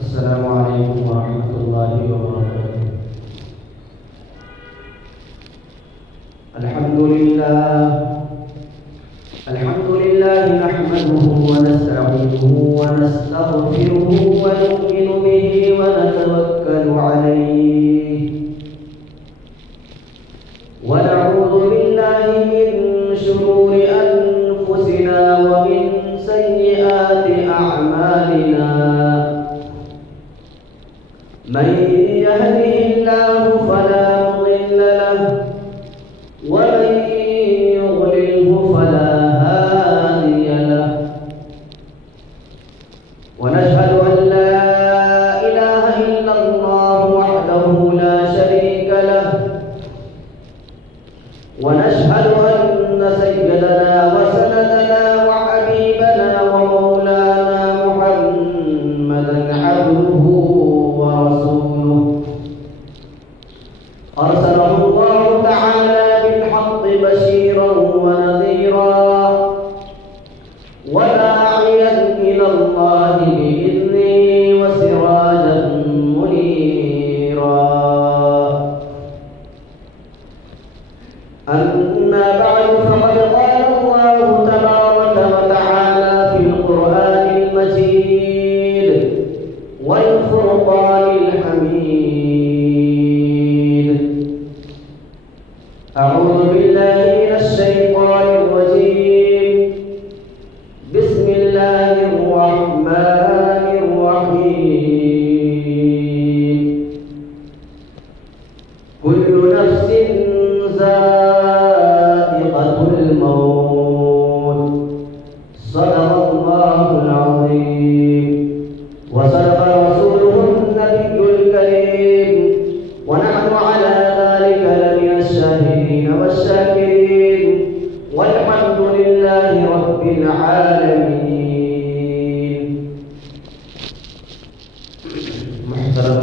Assalamualaikum warahmatullahi wabarakatuh. Alhamdulillah nahmaduhu wa nasta'inuhu wa nastaghfiruhu wa nu'minu bihi wa natawakkalu alayhi wa na'udzu billahi min shururi anfusina wa min sayyiati a'malina. من يهده الله فلا مضل له ومن يضلله فلا هادي له ونشهد أن لا إله إلا الله وحده لا شريك له ونشهد أن سيدنا وسندنا وحبيبنا ومولانا محمدا عبده أرسله الله تعالى بالحق بشيرا ونذيرا وداعيا إلى الله بإذنه وسراجا منيرا. أما بعد فقد قال الله تبارك وتعالى في القرآن المجيد والفرقان الحميد: أعوذ بالله من الشيطان الرجيم. بسم الله الرحمن الرحيم. كل نفس ذائقة الموت. صدق الله العظيم وصدق رسوله النبي الكريم ونحن على ذلك لمن الشاهدين والشاكرين والحمد لله رب العالمين. محترم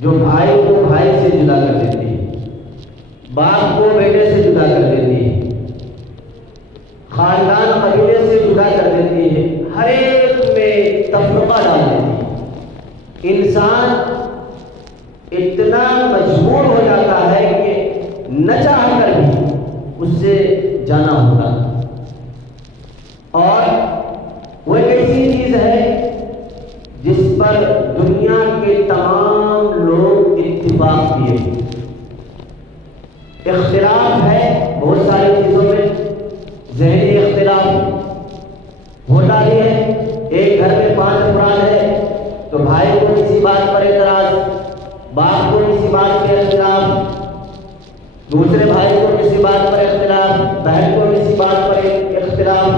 جو بھائی کو بھائی سے جدا کر دیتی ہے، باپ کو بیٹے سے جدا کر دیتی ہے، خاندان قبیلے سے جدا کر دیتی ہے، ہر ایک میں تفرقہ ڈال دیتی ہے۔ انسان اتنا مجبور ہو جاتا ہے کہ نہ چاہ کر بھی اس سے جانا ہوگا، اور وہ ایک ایسی چیز ہے جس پر دنیا کے تمام لوگ اتفاق کیے۔ اختلاف ہے بہت ساری چیزوں میں، ذہنی اختلاف ہوتا بھی ہے۔ ایک گھر میں 5 افراد ہے تو بھائی کو کسی بات پر اعتراض، باپ کو کسی بات پہ اختلاف، دوسرے بھائی کو کسی بات پر اختلاف، بہن کو کسی بات پر اختلاف،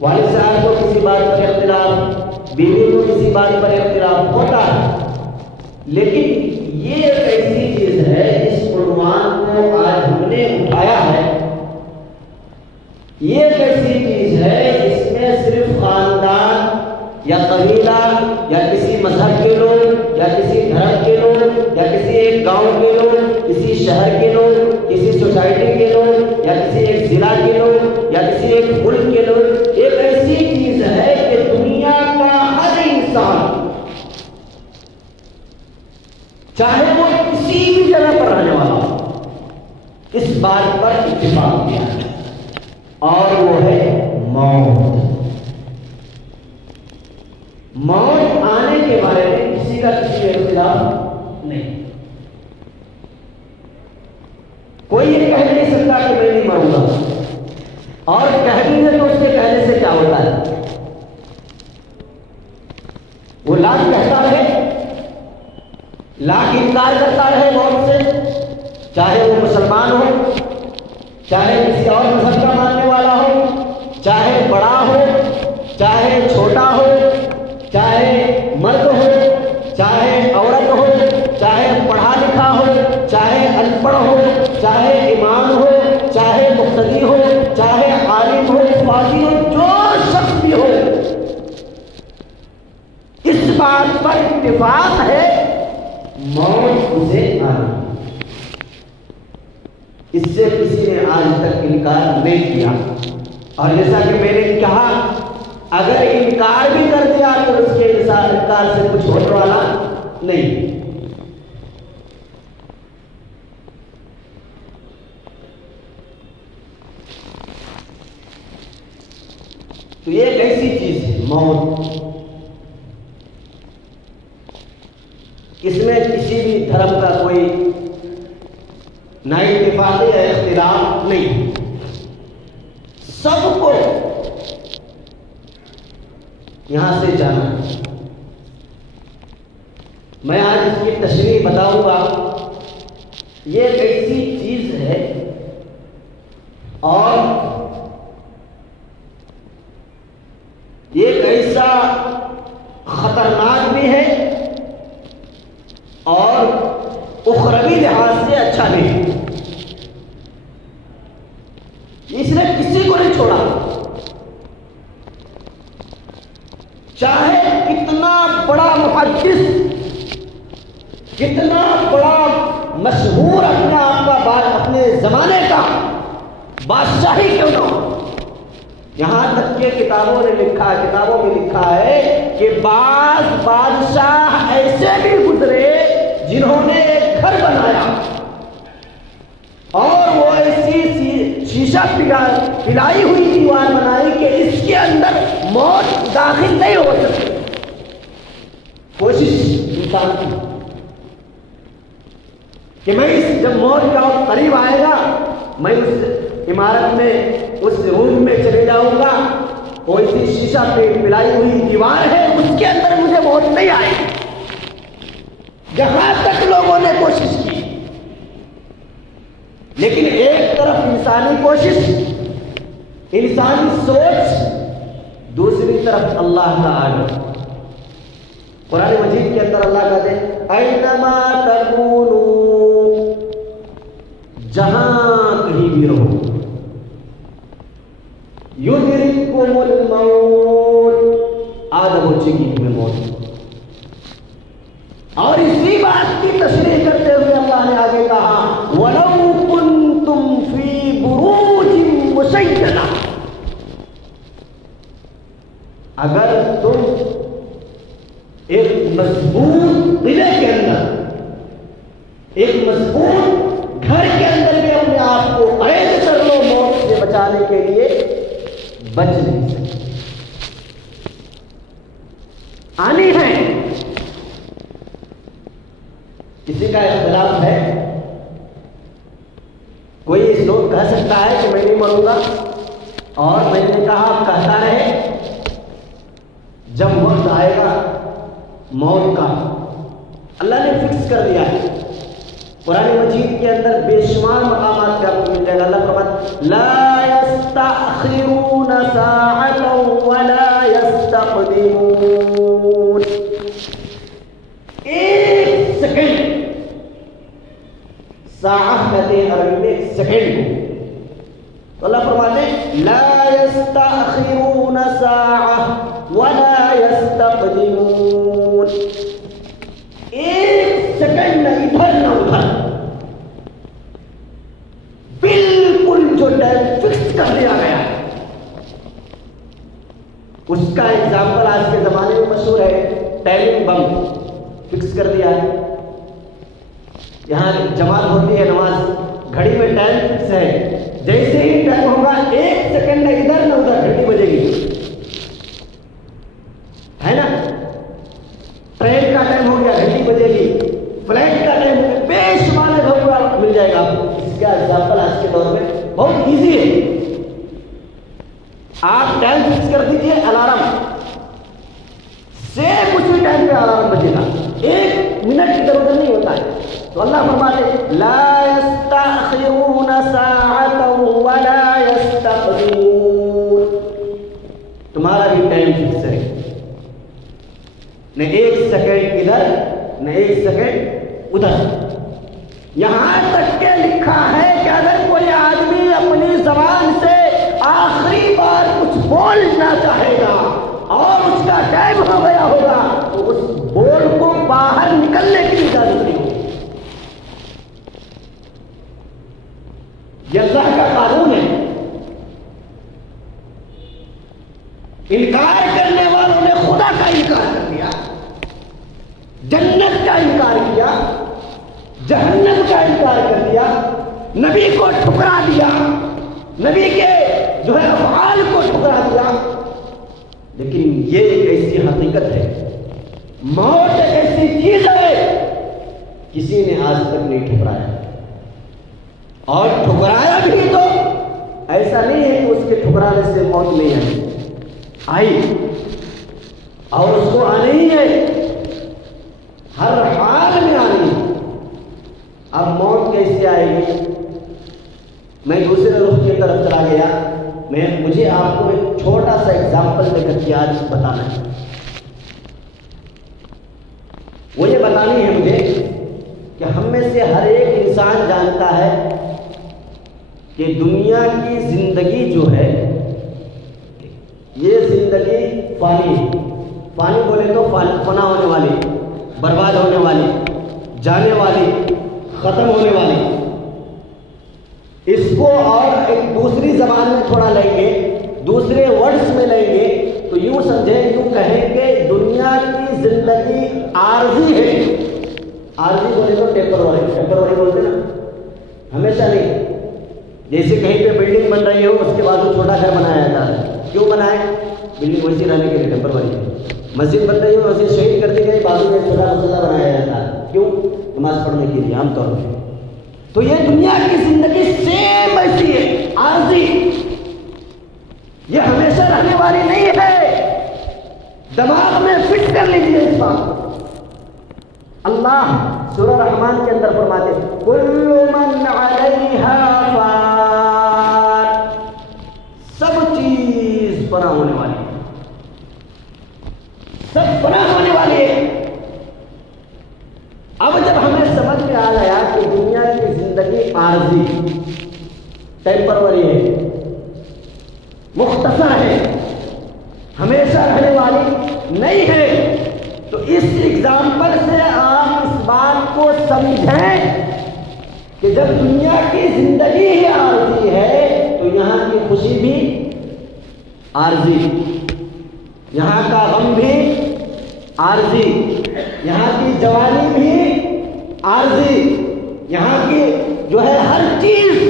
والد صاحب کو کسی بات پر اختلاف، بیوی کو کسی بات پر اختلاف ہوتا ہے۔ لیکن یہ ایک ایسی چیز ہے جس عنوان کو آج ہم نے اٹھایا ہے، یہ ایک ایسی چیز ہے جس میں صرف خاندان یا قبیلہ یا کسی مذہب کے لوگ یا کسی دھرم کے لوگ یا کسی ایک گاؤں کے لوگ، کسی شہر کے لوگ، کسی سوسائٹی کے لوگ یا کسی ایک ضلع کے لوگ یا کسی ایک ملک کے لوگ، ایک ایسی چیز ہے کہ دنیا کا ہر انسان چاہے وہ کسی بھی جگہ پر رہنے والا ہو، اس بات پر اتفاق کیا ہے، اور وہ ہے موت۔ موت آنے کے بارے میں کسی کا کسی اختلاف نہیں۔ کوئی یہ کہہ نہیں سکتا کہ میں نہیں مروں گا، اور کہہ بھی ہے تو اس کے کہنے سے کیا ہوتا ہے؟ وہ لاکھ کہتا ہے، لاکھ انکار کرتا رہے موت سے، چاہے وہ مسلمان ہو، چاہے کسی اور مذہب کا ماننے والا ہو، چاہے بڑا ہو، چاہے چھوٹا ہو، چاہے مرد ہو، چاہے عورت ہو، چاہے پڑھا لکھا ہو، چاہے ان پڑھ ہو، چاہے امام ہو، چاہے مقتدی ہو، چاہے عالم ہو، فاضل ہو، جو شخص بھی ہو، اس بات پر اتفاق ہے موت اسے آنی۔ اس سے کسی نے آج تک انکار نہیں کیا، اور جیسا کہ میں نے کہا، اگر انکار بھی کر دیا تو اس کے انکار سے کچھ ہونے والا نہیں۔ تو یہ ایک ایسی چیز ہے موت، اس میں کسی بھی دھرم کا کوئی نہ اتفاقی یا اختلاف نہیں، سب کو یہاں سے جانا ہے۔ میں آج اس کی تشریح بتاؤں گا۔ یہ ایک ایسی چیز ہے اور یہ ایک ایسا خطرناک بھی ہے اور اخروی لحاظ سے اچھا بھی ہے۔ اس نے کسی کو نہیں چھوڑا، چاہے کتنا بڑا محدث، کتنا بڑا مشہور اپنے آپ کا بات، اپنے زمانے کا بادشاہی کیوں نہ ہو، یہاں تک کہ کتابوں میں لکھا ہے کہ بعض بادشاہ ایسے بھی گزرے جنہوں نے ایک گھر بنایا اور وہ ایسی شیشہ پلائی ہوئی دیوار بنائی کہ اس کے اندر موت داخل نہیں ہو سکتی۔ کوشش انسان کی کہ میں جب موت کا وقت قریب آئے گا، میں اس عمارت میں، اس روم میں چلے جاؤں گا، وہ ایسی شیشہ پہ پلائی ہوئی دیوار ہے، اس کے اندر مجھے موت نہیں آئے گی۔ جہاں تک لوگوں نے کوشش کی، لیکن ایک طرف انسانی کوشش، انسانی سوچ، دوسری طرف اللہ کا آڈر۔ قرآن مجید کے اندر اللہ کہتے ہیں اینما تکونوا، جہاں کہیں بھی رہو، یدرککم الموت، آدم بچے کی تمہیں موت۔ اور اسی بات کی تشریح کرتے ہوئے اللہ نے آگے کہا وَلَوْ كُنْتُمْ فِي بُرُوجٍ مُشَيَّدَةٍ، اگر تم ایک مضبوط قلعے کے اندر، ایک مضبوط گھر کے اندر بھی اپنے آپ کو قید کر لو موت سے بچانے کے لیے، بچ نہیں سکتے. آنی ہے. کسی کا اختلاف ہے؟ کوئی اس لوگ کہہ سکتا ہے کہ میں نہیں مروں گا، اور میں نے کہا کہتا رہے، جب وقت آئے گا موت کا اللہ نے فکس کر دیا ہے. قرآن مجید کے اندر بے شمار مقامات کا مل جائے گا. اللہ فرماتا لا يستأخرون ساعة ولا يستقدمون. ایک سیکنڈ، ساعت کہتے ہیں عربی میں سیکنڈ کو، تو اللہ فرماتے ہیں لا يستأخرون ساعة ولا يستقدمون. ایک سیکنڈ نہ ادھر نہ ادھر، بالکل جو ٹائم فکس کر دیا گیا ہے. اس کا ایگزامپل آج کے زمانے میں مشہور ہے، ٹائمنگ بم فکس کر دیا ہے. یہاں جماعت ہوتی ہے نماز، گھڑی میں ٹائم فکس ہے، جیسے ہی ٹائم ہوگا ایک سیکنڈ نہ ادھر نہ ادھر گھڑی بجے گی، ہے نا. ٹرین کا ٹائم ہو گیا گھڑی بجے گی، فلائٹ کا ٹائم ہو گیا، بے شمار گھڑی مل جائے گا آپ کو. اس کا ایگزامپل آج کے دور میں بہت ایزی ہے. آپ ٹائم فکس کر دیجئے، الارم سیم اسی ٹائم پہ الارم بجے گا، ایک منٹ ادھر ادھر نہیں ہوتا ہے. تو اللہ فرماتے لا يستأخرون ساعة ولا يستقدمون. تمہارا بھی ٹائم فکس ہے، نہ ایک سیکنڈ ادھر نہ ایک سیکنڈ ادھر. یہاں تک کہ لکھا ہے کہ اگر کوئی آدمی اپنی زبان سے آخری بار کچھ بولنا چاہے گا اور اس کا ٹائم ہو گیا ہوگا تو اس بول کو باہر نکلنے کی اجازت نہیں ہوگی. یہ اللہ کا قانون ہے. انکار کرنے والوں نے خدا کا انکار کر دیا، جنت کا انکار کیا، جہنم کا انکار کر دیا، نبی کو ٹھکرا دیا، نبی کے جو ہے افعال کو ٹھکرا دیا. لیکن یہ ایک ایسی حقیقت ہے، موت ایک ایسی چیز ہے کسی نے آج تک نہیں ٹھکرایا. اور ٹھکرایا بھی تو ایسا نہیں ہے کہ اس کے ٹھکرانے سے موت نہیں آئی، اور اس کو آنی ہی ہے، ہر حال میں آنی. اب موت کیسے آئے گی؟ میں دوسرے رخ کی طرف چلا گیا. مجھے آپ کو ایک چھوٹا سا ایگزامپل دے کر کے آج بتانا ہے. وہ یہ بتانی ہے مجھے کہ ہم میں سے ہر ایک انسان جانتا ہے کہ دنیا کی زندگی جو ہے یہ زندگی فانی ہے. فانی بولے تو فنا ہونے والی، برباد ہونے والی، جانے والی، ختم ہونے والی. اس کو اور ایک دوسری زبان میں تھوڑا لیں گے، دوسرے ورڈز میں لیں گے تو یوں سمجھیں، یوں کہیں کہ دنیا کی زندگی عارضی ہے. عارضی بولے تو ٹیمپروری بولتے نا، ہمیشہ نہیں. جیسے کہیں پہ بلڈنگ بن رہی ہو، اس کے بعد وہ چھوٹا گھر بنایا جاتا ہے. کیوں بنائے؟ بلڈنگ ویسی رہنے کے لیے، ٹیمپروری. مسجد بن رہی ہو، مسجد شہید کر دی گئی، بازو میں چھوٹا مسجد بنایا جاتا ہے. کیوں؟ نماز پڑھنے کے لیے عام طور پہ. تو یہ دنیا کی زندگی سیم ایسی ہے، عارضی. یہ ہمیشہ رہنے والی نہیں ہے. دماغ میں فٹ کر لیجیے اس بات کو. اللہ سورہ رحمان کے اندر فرماتے کل من علیہا فان، سب چیز فنا ہونے والی ہے، سب فنا ہونے والی ہے. اب جب ہمیں سمجھ میں آ گیا کہ دنیا کی زندگی عارضی، ٹیمپروری ہے، مختصر ہے، ہمیشہ رہنے والی نہیں ہے، تو اس ایگزامپل سے آپ سمجھیں کہ جب دنیا کی زندگی ہی عارضی ہے تو یہاں کی خوشی بھی عارضی، یہاں کا غم بھی عارضی، یہاں کی جوانی بھی عارضی، یہاں کی جو ہے ہر چیز،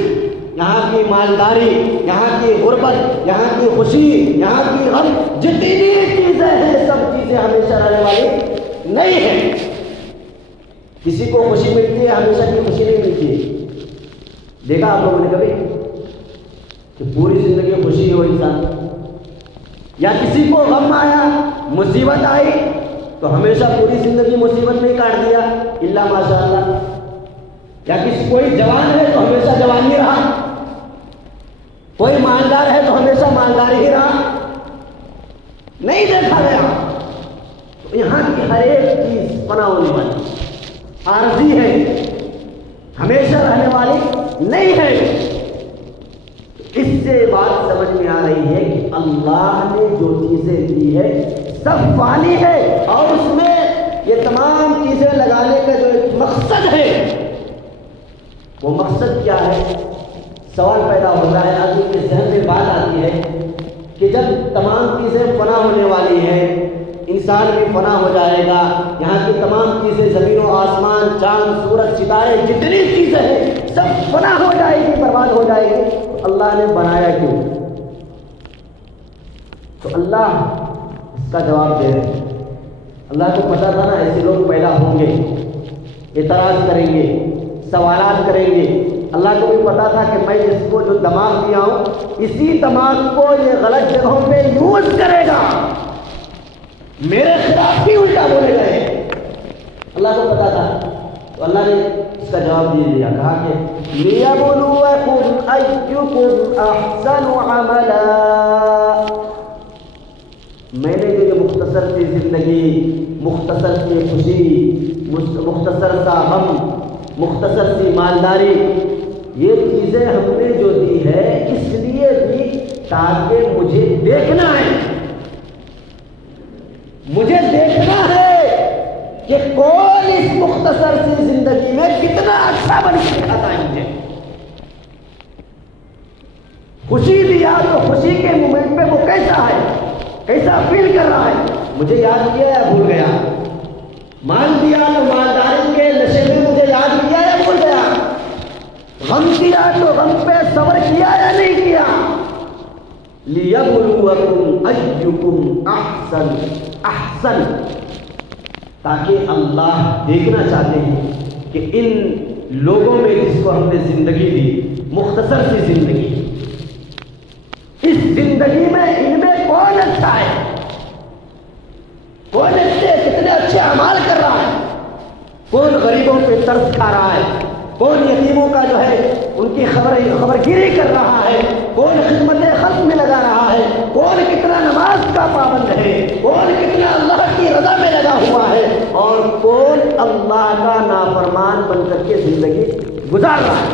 یہاں کی مالداری، یہاں کی غربت، یہاں کی خوشی، یہاں کی غم، جتنی چیزیں ہیں سب چیزیں ہمیشہ رہنے والی نہیں ہیں۔ کسی کو خوشی ملتی ہے، ہمیشہ کی خوشی نہیں ملتی ہے۔ دیکھا آپ لوگوں نے کبھی کہ پوری زندگی خوشی ہو انسان، یا کسی کو غم آیا، مصیبت آئی تو ہمیشہ پوری زندگی مصیبت میں کاٹ دیا الا ماشاء اللہ، یا کسی کوئی جوان ہے تو ہمیشہ جوان ہی رہا، کوئی مالدار ہے تو ہمیشہ مالدار ہی رہا، نہیں دیکھا گیا۔ تو یہاں کی ہر ایک چیز فنا ہونے والی، عارضی ہے، ہمیشہ رہنے والی نہیں ہے۔ اس سے بات سمجھ میں آ رہی ہے کہ اللہ نے جو چیزیں دی ہے سب فانی ہے، اور اس میں یہ تمام چیزیں لگانے کا جو ایک مقصد ہے، وہ مقصد کیا ہے؟ سوال پیدا ہوتا ہے، آدمی کے ذہن میں بات آتی ہے کہ جب تمام چیزیں فنا ہونے والی ہیں، انسان بھی فنا ہو جائے گا، یہاں کی تمام چیزیں، زمین و آسمان، چاند سورج ستارے، جتنی چیزیں ہیں سب فنا ہو جائے گی، برباد ہو جائے گی، تو اللہ نے بنایا کیوں؟ تو اللہ اس کا جواب دے رہے ہیں۔ اللہ کو پتا تھا نا ایسے لوگ پیدا ہوں گے، اعتراض کریں گے، سوالات کریں گے۔ اللہ کو بھی پتا تھا کہ میں جس کو جو دماغ دیا ہوں اسی دماغ کو یہ غلط جگہوں پہ یوز کرے گا، میرے خلاف ہی الٹا بولے گئے۔ اللہ کو پتا تھا، تو اللہ نے اس کا جواب دے دیا، کہا کہ لِيَبْلُوَكُمْ أَيُّكُمْ أَحْسَنُ عَمَلًا۔ میں نے جو یہ مختصر سی زندگی، مختصر سی خوشی، مختصر سا غم، مختصر سی مالداری، یہ چیزیں ہم نے جو دی ہے اس لیے دی تاکہ مجھے دیکھنا ہے، مجھے دیکھنا ہے کہ کون اس مختصر سی زندگی میں کتنا اچھا بن کے دکھاتا ہے مجھے۔ خوشی دیا تو خوشی کے مومنٹ پہ وہ کیسا ہے، کیسا فیل کر رہا ہے، مجھے یاد کیا یا بھول گیا؟ مال دیا تو مالداری کے نشے میں مجھے یاد کیا یا بھول گیا؟ غم کیا تو غم پہ صبر کیا یا نہیں کیا؟ لِيَبْلُوَكُمْ أَيُّكُمْ أَحْسَنُ، تاکہ اللہ دیکھنا چاہتے ہیں کہ ان لوگوں میں جس کو ہم نے زندگی دی، مختصر سی زندگی، اس زندگی میں ان میں کون اچھا ہے، کون کتنے اچھے اعمال کر رہا ہے، کون غریبوں پہ ترس کھا رہا ہے، کون یتیموں کا جو ہے ان کی خبرگیری کر رہا ہے، کون خدمت خلق میں لگا رہا ہے، کون کتنا نماز کا پابند ہے، کون کتنا اللہ کی رضا میں لگا ہوا ہے، اور کون اللہ کا نافرمان بن کر کے زندگی گزار رہا ہے۔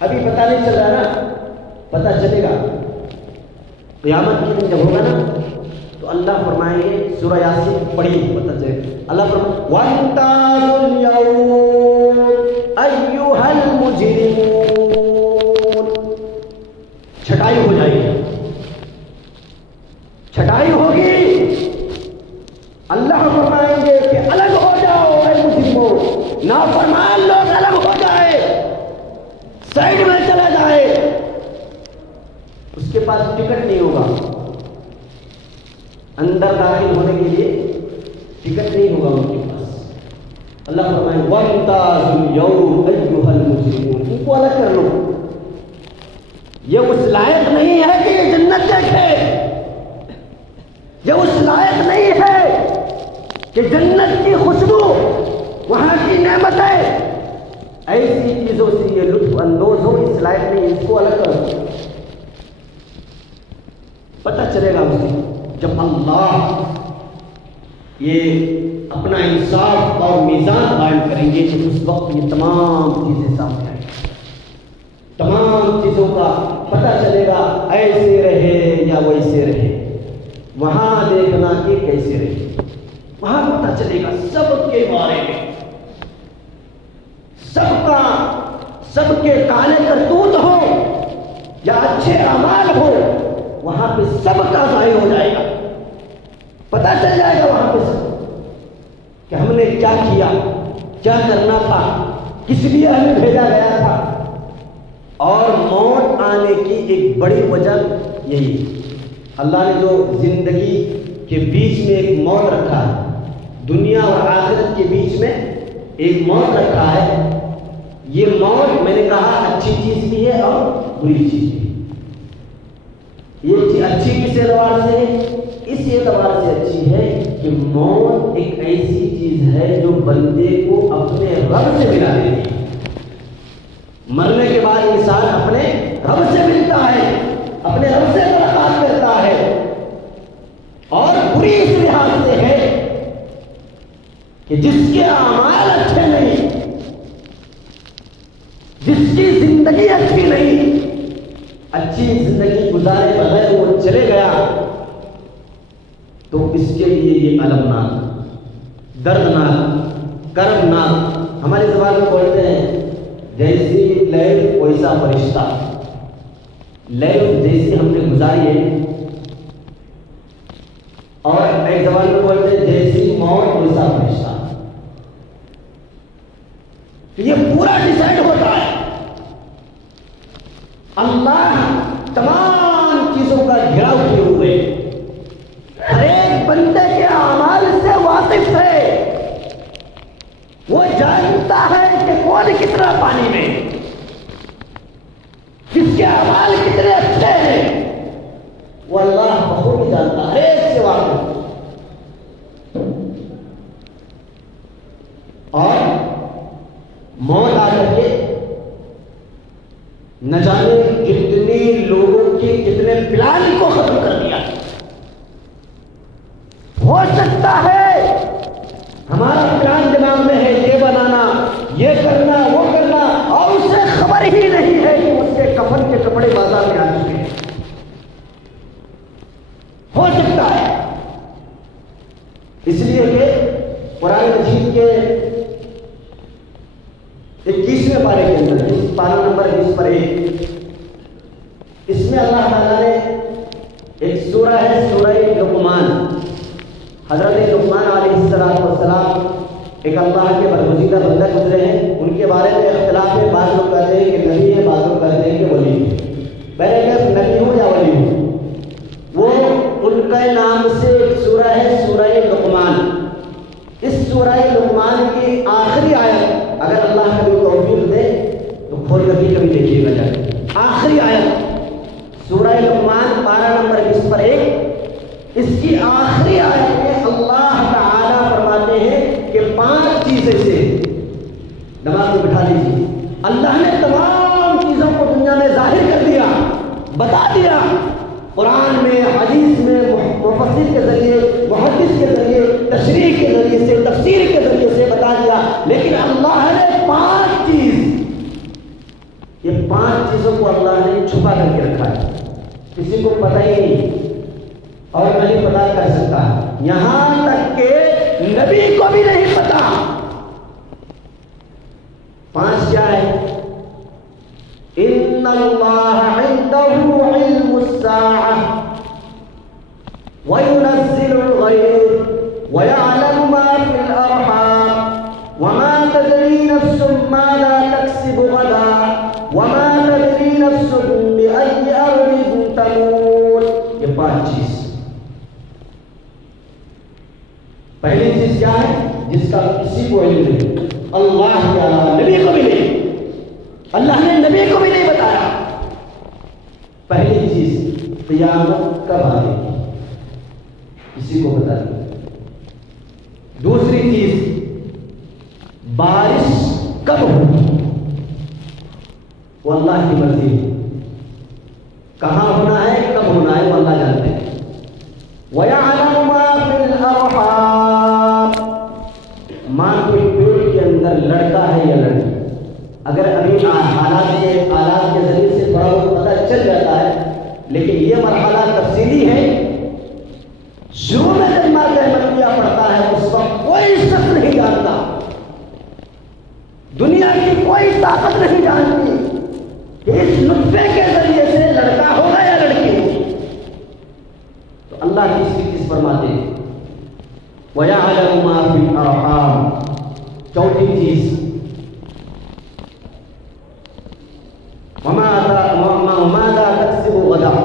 ابھی پتہ نہیں چل رہا نا، پتہ چلے گا قیامت کے دن جب ہوگا نا، تو اللہ فرمائیں گے، سورہ یاسین پڑھیے پتہ چلے گا۔ اللہ فرمائے وَامْتَازُوا الْيَوْمَ أَيُّهَا الْمُجْرِمُونَ، چھٹائی ہو جائے گی، چھٹائی ہوگی، اللہ فرمائیں گے کہ الگ ہو جاؤ اے مجرموں، نافرمان لوگ الگ ہو جائے، سائڈ میں چلا جائے، اس کے پاس ٹکٹ نہیں ہوگا، اندر داخل ہونے کے لیے ٹکٹ نہیں ہوگا ان کے پاس۔ اللہ فرمائے وَامْتَازُوا الْيَوْمَ أَيُّهَا الْمُجْرِمُونَ، ان کو الگ کر لو، یہ اس لائق نہیں ہے کہ یہ جنت دیکھے، یہ اس لائق نہیں ہے کہ جنت کی خوشبو، وہاں کی نعمتیں، ایسی چیزوں سے یہ لطف اندوز ہو، اس لائق نہیں، اس کو الگ کرو۔ پتہ چلے گا اسے جب اللہ یہ اپنا انصاف اور میزان قائم کریں گے، تو اس وقت یہ تمام چیزیں سامنے آئیں گی، تمام چیزوں کا پتہ چلے گا، ایسے رہے یا ویسے رہے، وہاں دیکھنا کہ کیسے رہے، وہاں پتہ چلے گا سب کے بارے میں۔ کے کالے کرتوت ہو یا اچھے اعمال ہو، وہاں پہ سب کا ضائع ہو جائے گا، پتہ چل جائے گا وہاں پہ سب کہ ہم نے کیا کیا، کیا کرنا تھا، کس لیے ہمیں بھیجا گیا تھا۔ اور موت آنے کی ایک بڑی وجہ یہی، اللہ نے جو زندگی کے بیچ میں ایک موت رکھا ہے، دنیا اور آخرت کے بیچ میں ایک موت رکھا ہے، یہ موت میں نے کہا اچھی چیز بھی ہے اور بری چیز بھی ہے۔ یہ چیز اچھی کس اعتبار سے ہے؟ اس اعتبار سے اچھی ہے کہ موت ایک ایسی چیز ہے جو بندے کو اپنے رب سے ملا دیتی ہے۔ مرنے کے بعد انسان اپنے رب سے ملتا ہے، اپنے رب سے ملاقات کرتا ہے۔ اور بری اس لحاظ سے ہے کہ جس کے اعمال اچھے نہیں، جس کی زندگی اچھی نہیں، اچھی زندگی گزارے بغیر وہ چلے گیا تو اس کے لیے یہ المناک، دردناک، کربناک، ہماری زبان میں بولتے ہیں جیسی لائف ویسا فرشتہ، لائف جیسی ہم نے گزاری ہے، اور ایک زبان میں بولتے ہیں جیسی موت ویسا فرشتہ۔ یہ پورا ڈیسائیڈ ہوتا ہے، اللہ تمام چیزوں کا گھیراؤ کیے ہوئے ہر ایک بندے کے اعمال سے واقف ہے، وہ جانتا ہے کہ کون کتنا پانی میں، کس کے اعمال کتنے اچھے ہیں، وہ اللہ بخوبی جانتا ہے، ہر ایک سے واقف۔ اور موت آ کر کے نہ جانے کتنے لوگوں کے کتنے پلان کو ختم کر دیا۔ ہو سکتا ہے ہمارا پلان دماغ میں ہے، یہ بنانا، یہ کرنا، وہ کرنا، اور اسے خبر ہی نہیں ہے کہ اس کے کفن کے کپڑے بازار میں آ چکے ہیں۔ ہو سکتا ہے، اس لیے کہ قرآن مجید کے 21ویں پارے کے اندر، اس پارہ نمبر 20 پر 1، اس میں اللہ تعالیٰ نے ایک سورہ ہے، سورہ لقمان۔ حضرت لقمان علیہ السلام ایک اللہ کے برگزیدہ بندہ گزرے ہیں، ان کے بارے میں اختلاف ہے، بعض لوگ کہتے ہیں کہ نبی ہے، بعض لوگ کہتے ہیں کہ ولی ہے۔ پہلے کہ نبی ہو یا ولی ہو، وہ ان کے نام سے ایک سورہ ہے، سورہ لقمان۔ اس سورہ لقمان کی آخری آیت، اگر اللہ کبھی توفیق دے تو کھول کر بھی کبھی دیکھیے گا جائے، آخری آیت سورہ لقمان پارہ نمبر 20 پر 1، اس کی آخری آیت میں اللہ تعالیٰ فرماتے ہیں کہ 5 چیزیں سے دماغ میں بٹھا لیجیے، اللہ نے تمام چیزوں کو دنیا میں ظاہر کر دیا، بتا دیا، قرآن میں، حدیث میں، مفسر کے ذریعے، محدث کے ذریعے، تشریح کے ذریعے سے، تفسیر کے ذریعے سے بتا دیا، لیکن اللہ نے 5 چیز، یہ 5 چیزوں کو اللہ نے چھپا کر کے رکھا ہے، کسی کو پتہ ہی نہیں اور نہیں پتا کر سکتا، یہاں تک کہ نبی کو بھی نہیں پتا۔ 5 کیا ہے؟ ان اللہ عنده علم الساعة وينزل الغيث ويعلم ما في الأرحام وما تدري نفس ماذا تكسب غدا وما تدري نفس بأي أرض تموت۔ یہ 5 چیز۔ پہلی چیز کیا ہے جس کا کسی کو علم نہیں، اللہ کے علاوہ، نبی کو بھی نہیں، اللہ نے نبی کو بھی نہیں بتایا۔ پہلی چیز قیامت کب آئے گی، کسی کو پتا نہیں۔ دوسری چیز بارش کب ہوگی، وہ اللہ کی مرضی ہے، کہاں ہونا ہے، کب ہونا ہے، وہ اللہ جانتے ہیں۔ وَيَعْلَمُ مَا فِي الْأَرْحَامِ، ماں کے پیٹ کے اندر لڑکا ہے یا لڑکی، اگر ابھی حالات کے ذریعے سے تھوڑا بہت پتہ چل جاتا ہے، لیکن یہ مرحلہ تفصیلی ہے۔ شروع میں جب ماں کیا پڑتا ہے اس وقت کوئی شخص نہیں جانتا، دنیا کی کوئی طاقت نہیں جانتی کہ اس نطفے کے ذریعے سے لڑکا ہوگا یا لڑکی ہوگی. تو اللہ تیسری چیز فرماتے ہیں وَيَعْلَمُ مَا فِي الْأَرْحَامِ. چوتھی چیز وَمَاذَا تَكْسِبُ غَدًا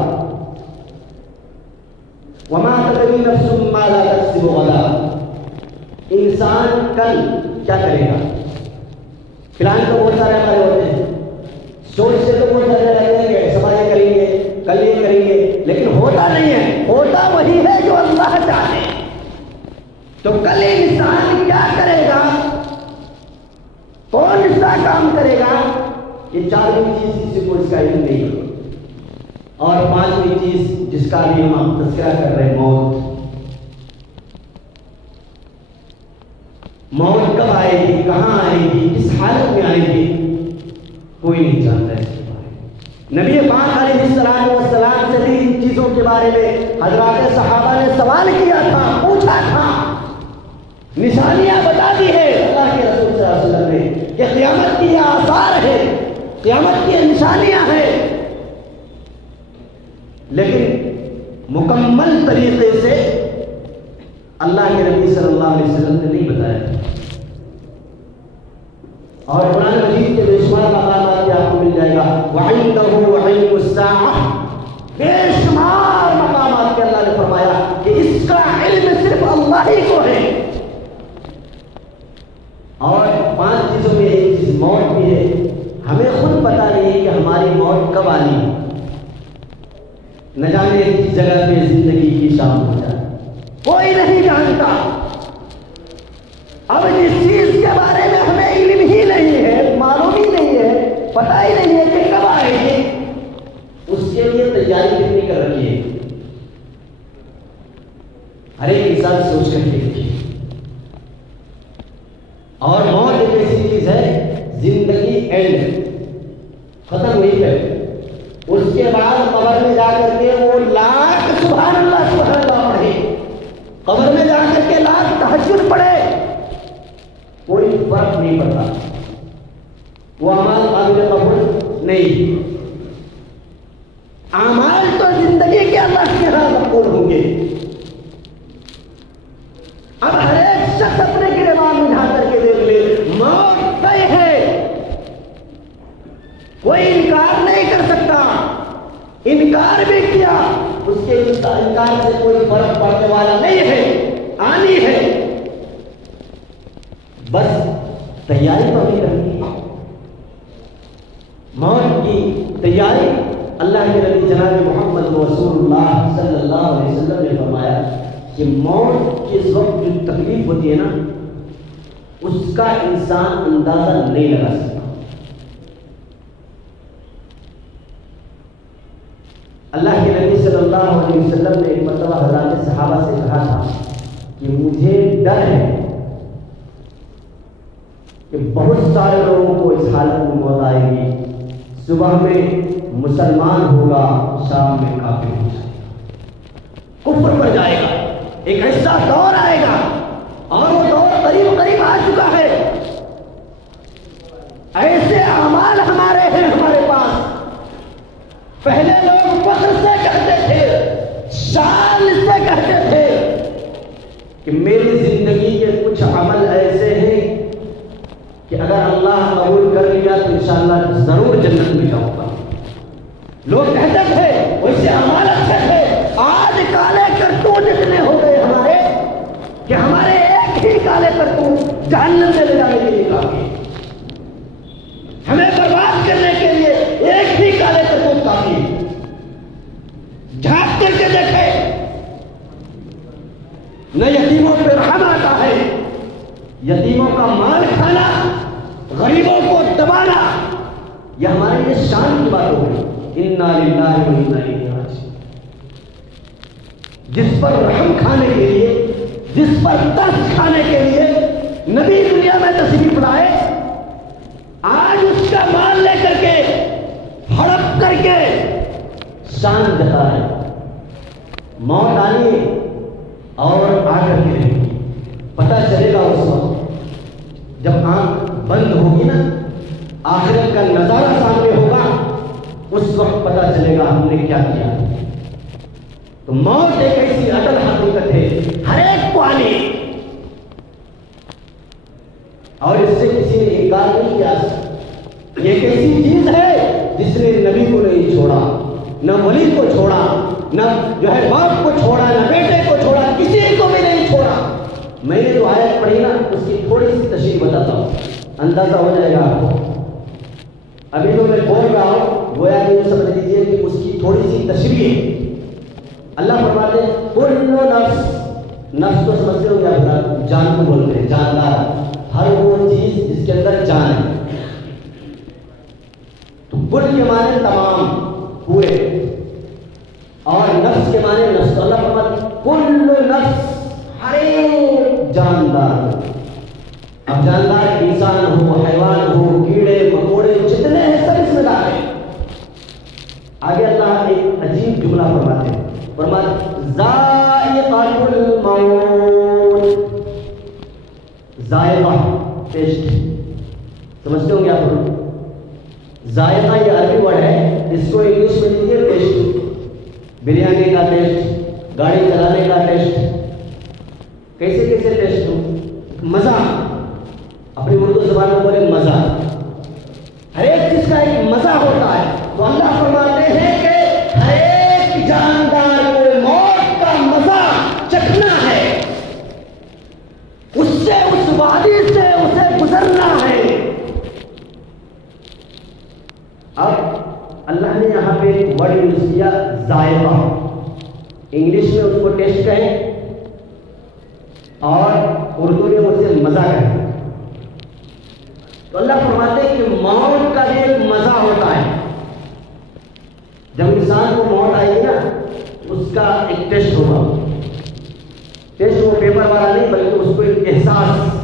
وَمَا تَدْرِي نَفْسٌ مَاذَا تَكْسِبُ غَدًا. انسان کل کیا کرے گا؟ پلان تو بہت سارے ہمارے ہوتے ہیں، سوچ سے تو بہت سارے رہتے ہیں کہ صبح یہ کریں گے، کل یہ کریں گے، لیکن ہوتا نہیں ہے. ہوتا وہی ہے جو اللہ چاہے. تو کل انسان کیا کرے گا، کون سا کام کرے گا، یہ چاروں چیز کسی کو اس کا علم نہیں ہے. اور پانچویں چیز جس کا بھی ہم تذکرہ کر رہے ہیں موت. موت کب آئے گی، کہاں آئے گی، کس حالت میں آئے گی، کوئی نہیں جانتا اس کے بارے میں. نبی پاک علیہ السلام سے بھی ان چیزوں کے بارے میں حضرات صحابہ نے سوال کیا تھا، پوچھا تھا. نشانیاں بتا دی ہے اللہ کے رسول صلی اللہ علیہ وسلم نے کہ قیامت کی یہ آثار ہے، قیامت کی نشانیاں ہیں، لیکن مکمل طریقے سے اللہ کے نبی صلی اللہ علیہ وسلم نے نہیں بتایا. اور قرآن مجید کے بے شمار مقامات آپ کو مل جائے گا وَعِندَهُ عِلْمُ السَّاعَةِ. بے شمار مقامات کے اللہ نے فرمایا کہ اس کا علم صرف اللہ ہی کو ہے. اور پانچ چیزوں میں ایک چیز موت بھی ہے. ہمیں خود پتہ نہیں ہے کہ ہماری موت کب آنی ہے. نہ جانے کس جگہ پہ زندگی کی شام ہو جائے، کوئی نہیں جانتا. اب جس چیز کے بارے میں ہمیں علم ہی نہیں ہے، معلوم ہی نہیں ہے، پتہ ہی نہیں ہے کہ کب آئے گی، اس کے لیے تیاری کتنی کر رہی ہے. ہر ایک انسان سوچ کر دیکھیے. اور موت ایک ایسی چیز ہے، زندگی اینڈ ختم ہوئی ہے. اس کے بعد قبر میں جا کر کے وہ لاکھ سبحان اللہ پڑھے، قبر میں جا کر کے لاکھ تہجد پڑھے، کوئی فرق نہیں پڑتا. وہ اعمال قابل قبول نہیں. اعمال تو زندگی کے اللہ کے ہاں مقبول ہوں گے. اب ہر ایک شخص اپنے گریبان میں جھانک کر کے دیکھ لے، موت طے ہے، کوئی انکار نہیں کر سکتا. انکار بھی کیا اس کے انکار سے کوئی فرق پڑنے والا نہیں ہے، آنی ہے. بس تیاری تو نہیں کرنی ہے. موت کی تیاری اللہ کے نبی جناب محمد رسول اللہ صلی اللہ علیہ وسلم نے فرمایا کہ موت کے وقت جو تکلیف ہوتی ہے نا، اس کا انسان اندازہ نہیں لگا سکتا. اللہ کے نبی صلی اللہ علیہ وسلم نے ایک مرتبہ حضرات صحابہ سے کہا تھا کہ مجھے ڈر ہے کہ بہت سارے لوگوں کو اس حالت میں موت آئے گی. صبح میں مسلمان ہوگا، شام میں کافر ہو جائے گا، کفر پر جائے گا. ایک ایسا دور آئے گا اور وہ دور قریب قریب آ چکا ہے. ایسے اعمال ہمارے ہیں ہمارے پاس. پہلے لوگ فخر سے کہتے تھے، شان سے کہتے تھے کہ میری زندگی کے کچھ عمل ایسے ہیں کہ اگر اللہ قبول کر لیا تو انشاءاللہ ضرور جنت میں جاؤں گا. لوگ کہتے تھے ویسے اعمال اچھے تھے. آج کالے کرتوت اتنے ہو گئے ہمارے کہ ہمارے ایک ہی کالے کرتوت جہنم میں لے جانے کے لیے کافی ہے. ہمیں برباد کرنے کے لیے ایک ہی کالے کرتوت کافی ہے. جھانک کر کے دیکھے، نہ یتیموں پہ رحم آتا ہے. یتیموں کا مال کھانا، غریبوں کو دبانا، یہ ہمارے لیے شان کی بات ہو گئی. انا للہ و انا الیہ راجعون. جس پر رحم کھانے کے لیے، جس پر ترس کھانے کے لیے نبی دنیا میں تشریف لائے، آج اس کا مال لے کر کے ہڑپ کر کے شان جتا ہے. موت آنی ہے اور آ کر کے رہے گی. پتہ چلے گا اس وقت جب آنکھ بند ہوگی نا، آخرت کا نظارہ سامنے ہوگا چلے گا ہم نے کیا کیا. تو موت ایک ایسی اٹل حقیقت ہے، ہر ایک کو آنی، اور اس سے کسی نے انکار نہیں کیا. یہ ایک ایسی چیز ہے جس نے نبی کو نہیں چھوڑا، نہ ولی کو چھوڑا، نہ جو ہے باپ کو چھوڑا، نہ بیٹے کو چھوڑا، کسی کو بھی نہیں چھوڑا. میں نے جو آیت پڑھی نا اس کی تھوڑی سی تشریح بتاتا ہوں، اندازہ ہو جائے گا آپ کو. ابھی تو میں بول رہا ہوں گویا کہ یہ سمجھ لیجیے کہ اس کی تھوڑی سی تشریح ہے. اللہ فرماتے ہیں کل نفس، نفس تو سمجھتے ہو کیا؟ جان کو بولتے ہیں، جاندار، ہر وہ چیز جس کے اندر جان ہے. تو کل کے معنی تمام، پورے، اور نفس کے معنی نفس. اللہ فرماتے ہیں کل نفس، ہر ایک جاندار. اب جاندار انسان ہو، حیوان ہو، کیڑے مکوڑے جتنے ہیں سب اس میں داخل ہیں. آگے اللہ ایک عجیب جملہ فرماتے ہیں، فرماتے ذائقۃ الموت. ذائقہ ٹیسٹ، سمجھتے ہو کیا آپ؟ ذائقہ یہ عربی ورڈ ہے، اس کو انگلش میں لیجیے ٹیسٹ. بریانی کا ٹیسٹ، گاڑی چلانے کا ٹیسٹ، کیسے کیسے ٹیسٹ ہو. مزہ، اپنی اردو زبان میں بولے مزہ. ہر ایک چیز کا ایک مزہ ہوتا ہے. تو اللہ فرماتے ہیں کہ ہر ایک جاندار کو موت کا مزہ چکھنا ہے، اس سے، اس وادی سے اسے گزرنا ہے. اب اللہ نے یہاں پہ ایک ورڈ یوز کیا ذائقہ. انگلش میں اس کو ٹیسٹ کہیں اور اردو میں اسے مزہ کہیں. تو اللہ فرماتے ہیں کہ موت کا بھی ایک مزہ ہوتا ہے. جب انسان کو موت آئے گی نا اس کا ایک ٹیسٹ ہوگا. ٹیسٹ وہ پیپر والا نہیں بلکہ اس کو ایک احساس.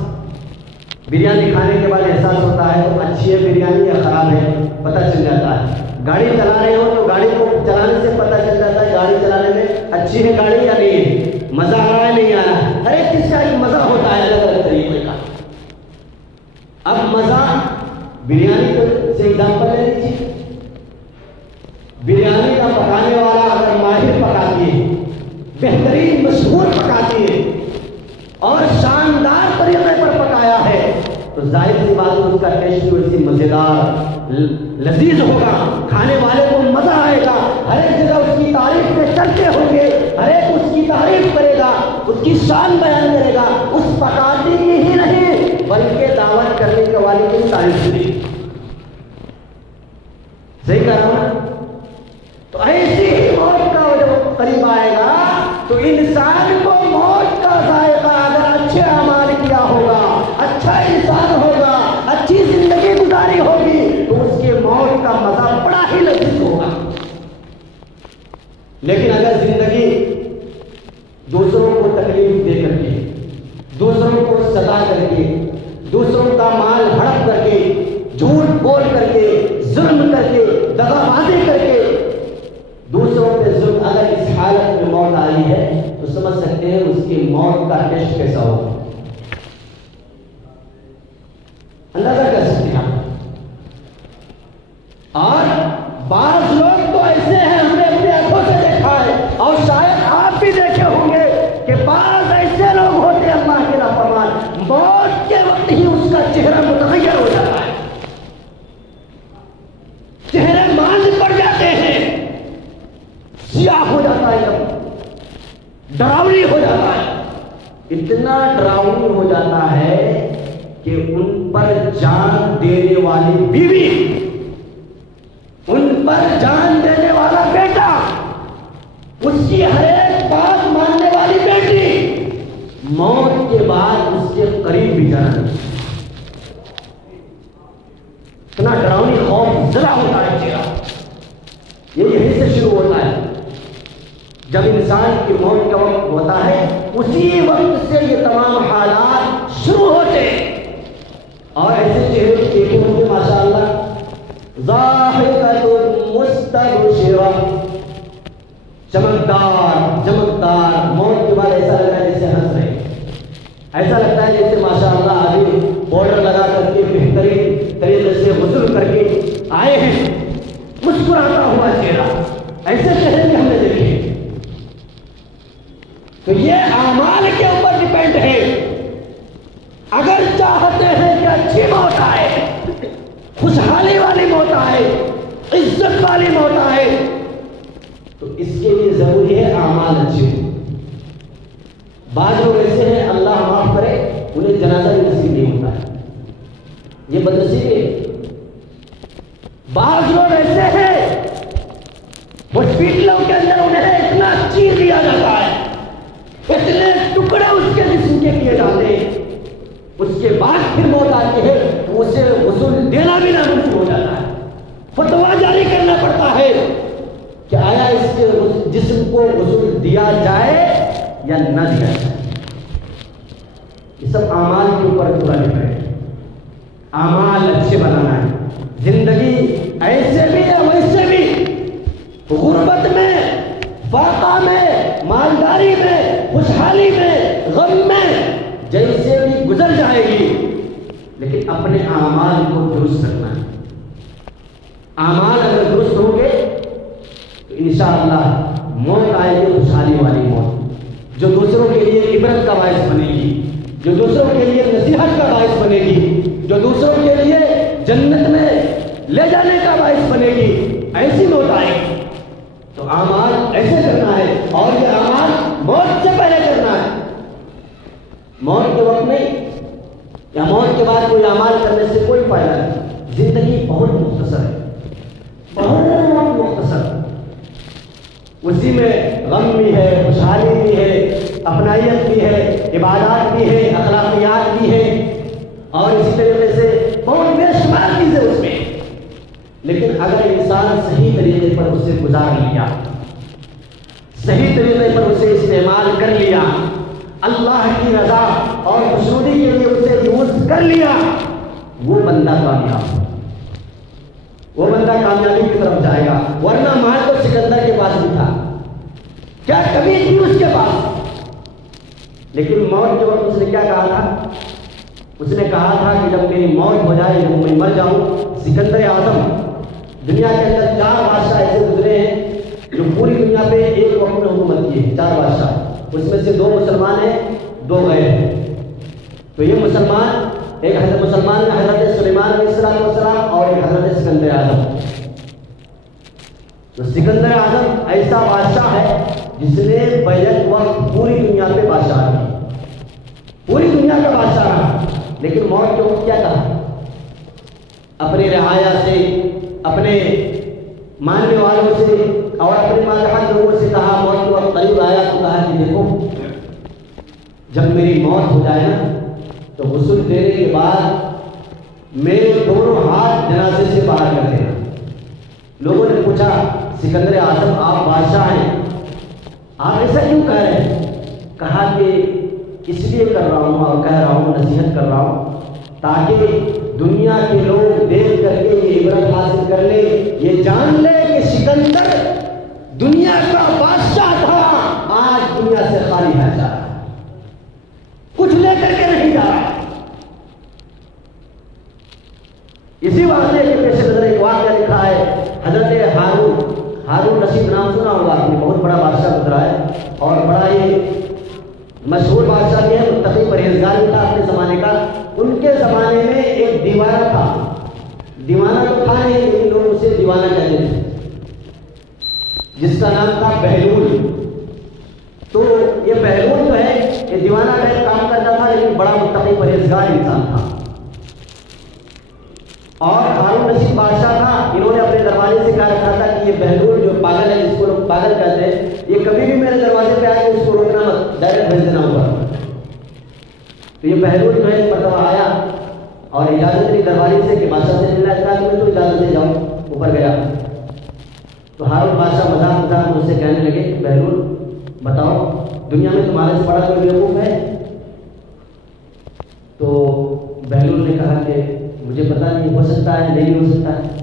بریانی کھانے کے بعد احساس ہوتا ہے تو اچھی ہے بریانی یا خراب ہے پتہ چل جاتا ہے. گاڑی چلا رہے ہو تو گاڑی کو چلانے سے پتہ چل جاتا ہے گاڑی چلانے میں اچھی ہے گاڑی یا نہیں ہے، مزہ آ رہا ہے نہیں آ رہا ہے. ہر ایک چیز کا ایک مزہ ہوتا ہے الگ الگ طریقے کا. اب مزہ بریانی سے ایگزامپل لے لیجیے. بریانی کا پکانے والا اگر ماہر پکاتی ہے، بہترین مشہور پکاتی ہے اور شاندار طریقے پر پکایا ہے تو ظاہر سی بات ہے اس کا ٹیسٹ بھی ویسی مزیدار لذیذ ہوگا، کھانے والے کو مزہ آئے گا. ہر ایک جگہ اس کی تعریف میں چلتے ہوں گے، ہر ایک اس کی تعریف کرے گا، اس کی شان بیان کرے گا. اس پکاتی کی ہی نہیں بلکہ دعوت کرنے والے کی تعریف کرے گی. صحیح کہہ رہا ہوں؟ تو ایسی ہی موت کا جب قریب آئے گا تو انسان کو موت کا ذائقہ اگر اچھے اعمال کیا ہوگا، اچھا انسان ہوگا، اچھی زندگی گزاری ہوگی تو اس کے موت کا مزہ بڑا ہی لذیذ ہوگا. لیکن اگر زندگی دوسروں کو تکلیف دے کر کے، دوسروں کو ستا کر کے، دوسروں کا مال ہڑپ کر کے، جھوٹ بول کر کے، ظلم کر کے، دغا بازی کر کے دوسروں پہ ظلم، اگر اس حالت میں موت آئی ہے تو سمجھ سکتے ہیں اس کی موت کا ٹیسٹ کیسا ہوگا. اندازہ کر سکتے ہیں. اور بعض لوگ تو ایسے ہیں ہم نے اپنی آنکھوں سے دیکھا ہے اور شاید آپ بھی دیکھے ہوں گے کہ بعض ایسے لوگ ہوتے ہیں اللہ کے نافرمان، موت کے وقت ہی اس کا چہرہ متغیر ہو جاتا ہے، چہرے ماند پڑ جاتے ہیں، سیاہ ہو جاتا ہے، ڈراؤنی ہو جاتا ہے. اتنا ڈراؤنی ہو جاتا ہے کہ ان پر جان دینے والی بیوی، ان پر جان دینے والا بیٹا، اس کی ہر ایک بات ماننے والی بیٹی موت کے بعد اس کے قریب بھی جانا نہیں. اتنا ڈراؤنی خوف زدہ ہوتا ہے چہرہ. یہ یہیں سے شروع ہوتا ہے. جب انسان کی موت کا وقت ہوتا ہے اسی وقت سے یہ تمام حالات شروع ہوتے ہیں. اور ایسے چہرے دیکھے ہوں گے ماشاء اللہ، ضاحکۃ مستبشرہ، چمکدار چمکدار. موت کے بعد ایسا لگتا ہے جیسے ہنس رہے، ایسا لگتا ہے جیسے ماشاء اللہ ابھی بارڈر لگا کر کے بہترین طریقے سے غسل کر کے آئے ہیں، مسکراتا ہوا چہرہ. ایسے چہرے بھی ہم نے دیکھے. تو یہ اعمال کے اوپر ڈیپینڈ ہے. اگر چاہتے ہیں کہ اچھی موت آئے, خوشحالی والی موت آئے, عزت والی موت آئے, تو اس کے لیے ضروری ہے اعمال اچھے ہوں. بعض لوگ ایسے ہیں, اللہ معاف کرے, انہیں جنازہ بھی نصیب نہیں ہوتا ہے, یہ بدنصیبی ہے. بعض لوگ ایسے ہیں ہاسپٹلوں کے اندر انہیں اتنا چیز دیا جاتا ہے, اتنے ٹکڑے اس کے جسم کے کیے جاتے ہیں, اس کے بعد پھر موت آتی ہے تو اسے غسل دینا بھی ناممکن ہو جاتا ہے. فتویٰ جاری کرنا پڑتا ہے کہ آیا اس کے جسم کو غسل دیا جائے یا نہ دیا جائے. یہ سب اعمال کے اوپر پورا ڈپینڈ ہے. اعمال اچھے بنانا ہے. زندگی ایسے بھی ہے ویسے بھی, غربت میں, فاقہ میں, مالداری میں, خوشحالی میں, غم میں, جیسے بھی گزر جائے گی, لیکن اپنے اعمال کو درست رکھنا ہے. اعمال اگر درست ہوں گے تو انشاءاللہ موت آئے گی خوشحالی والی موت, جو دوسروں کے لیے عبرت کا باعث بنے گی, جو دوسروں کے لیے نصیحت کا باعث بنے گی, جو دوسروں کے لیے جنت میں لے جانے کا باعث بنے گی. ایسی موت آئے گی. تو اعمال ایسے کرنا ہے, اور یہ اعمال موت سے پہلے کرنا ہے, موت کے وقت نہیں, یا موت کے بعد کوئی اعمال کرنے سے کوئی فائدہ نہیں. زندگی بہت مختصر ہے, بہت مختصر. اسی میں غم بھی ہے, خوشحالی بھی ہے, اپنائیت بھی ہے, عبادات بھی ہے, اخلاقیات بھی ہے, اور اسی طریقے سے بہت بے شمار چیزیں اس میں. لیکن اگر انسان صحیح طریقے پر اسے گزار لیا, صحیح طریقے پر اسے استعمال کر لیا, اللہ کی رضا اور خوشنودی کے لیے اسے یوز کر لیا, وہ بندہ کامیاب, وہ بندہ کامیابی کی طرف جائے گا. ورنہ مال تو سکندر کے پاس بھی تھا, کیا کمی تھی اس کے پاس, لیکن موت کے وقت اس نے کیا کہا تھا؟ اس نے کہا تھا کہ جب میری موت ہو جائے, جب میں مر جاؤں, سکندر اعظم, دنیا کے اندر 4 بادشاہ ایسے گزرے ہیں جو پوری دنیا پہ ایک وقت میں حکومت کی ہے. 4 بادشاہ, اس میں سے 2 مسلمان ہیں, 2 غیر ہیں. تو یہ مسلمان, ایک حضرت مسلمان میں حضرت سلیمان علیہ السلام اور ایک حضرت سکندر اعظم. تو سکندر اعظم ایسا بادشاہ ہے جس نے بیک وقت پوری دنیا پہ بادشاہ کی, پوری دنیا کا بادشاہ رہا. لیکن موت کے وقت کیا کہا؟ اپنی رعایا سے, اپنے ماننے والوں سے اور اپنے ماتحت لوگوں سے کہا, موت کے وقت قریب آیا تو کہا کہ دیکھو, جب میری موت ہو جائے نا تو غسل دینے کے بعد میرے دونوں ہاتھ جنازے سے باہر کر دینا. لوگوں نے پوچھا, سکندر اعظم آپ بادشاہ ہیں, آپ ایسا کیوں کہہ رہے ہیں؟ کہا کہ اس لیے کر رہا ہوں اور کہہ رہا ہوں, نصیحت کر رہا ہوں تاکہ دنیا کے لوگ دیکھ کر کے یہ عبرت حاصل کر لے, یہ جان لے کہ سکندر دنیا کا بادشاہ تھا, آج دنیا سے خالی ہے جا رہا, کچھ لے کر کے نہیں جا رہا. اسی واقعے کے پیش نظر ایک واقعہ لکھا ہے. حضرت ہارون رشید نام سنا ہوگا آپ نے, بہت بڑا بادشاہ گزرا ہے اور بڑا یہ مشہور بادشاہ بھی ہے, متقی پرہیزگار بھی تھا اپنے زمانے کا. ان کے زمانے میں ایک دیوانہ تھا, دیوانہ تو تھا نہیں لیکن لوگ اسے دیوانہ کہتے تھے, جس کا نام تھا بہلول. تو یہ بہلول جو ہے یہ دیوانہ ٹائپ کام کرتا تھا لیکن بڑا متقی پرہیزگار انسان تھا. اور ہارون رشید بادشاہ تھا, انہوں نے اپنے دروازے سے کہا رکھا تھا کہ یہ بہلول جو پاگل ہے, جس کو لوگ پاگل کہتے ہیں, یہ کبھی بھی میرے دروازے پہ آئے اس کو روکنا مت, ڈائریکٹ بھیج دینا ہوگا. تو یہ بہلول جو ہے ایک مرتبہ آیا اور اجازت لی دروازے سے کہ بادشاہ سے ملنا چاہتا ہے, تو اجازت دے جاؤ. اوپر گیا تو ہارون بادشاہ مذاق مجھ سے کہنے لگے کہ بہلول بتاؤ دنیا میں تمہارے سے بڑا کوئی بیوقوف ہے؟ تو بہلول نے کہا کہ مجھے پتا نہیں, ہو سکتا ہے, نہیں ہو سکتا ہے.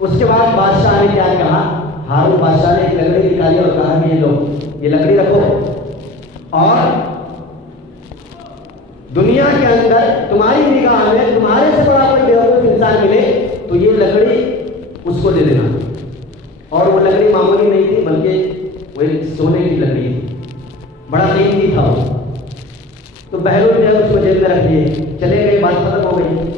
اس کے بعد بادشاہ نے کیا کہا, ہارون بادشاہ نے ایک لکڑی نکالی اور کہا کہ یہ لو, یہ لکڑی رکھو, اور دنیا کے اندر تمہاری نگاہ میں تمہارے سے بڑا کوئی بیوقوف انسان ملے تو یہ لکڑی اس کو دے دینا. سونے کی لکڑی تھی، بڑا قیمتی تھا وہ۔ تو بہلول نے اس کو جیل میں رکھ لیے، چلے گئے، بات ختم ہو گئی۔